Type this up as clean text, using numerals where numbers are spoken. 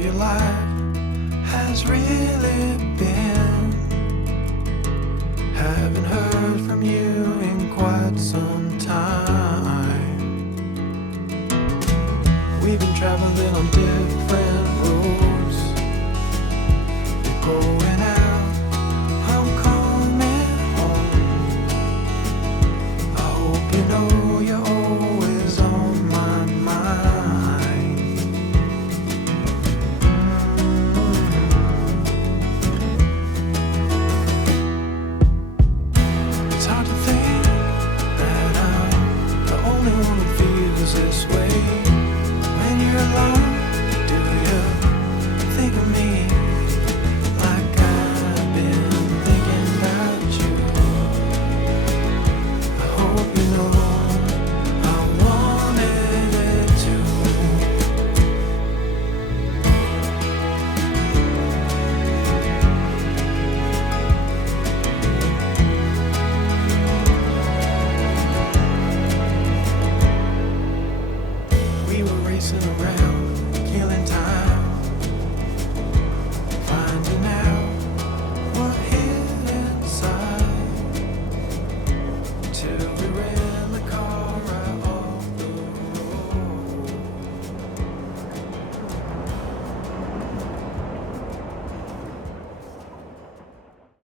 your life has really been. Haven't heard from you in quite some time. We've been traveling on different roads. You're going out, I'm coming home. I hope you know you're always on my mind. It's hard to think that I'm the only one who feels this way. When you're alone, do you think of me like I've been thinking about you? I hope you know I wanted it to. We were racing around, killing time.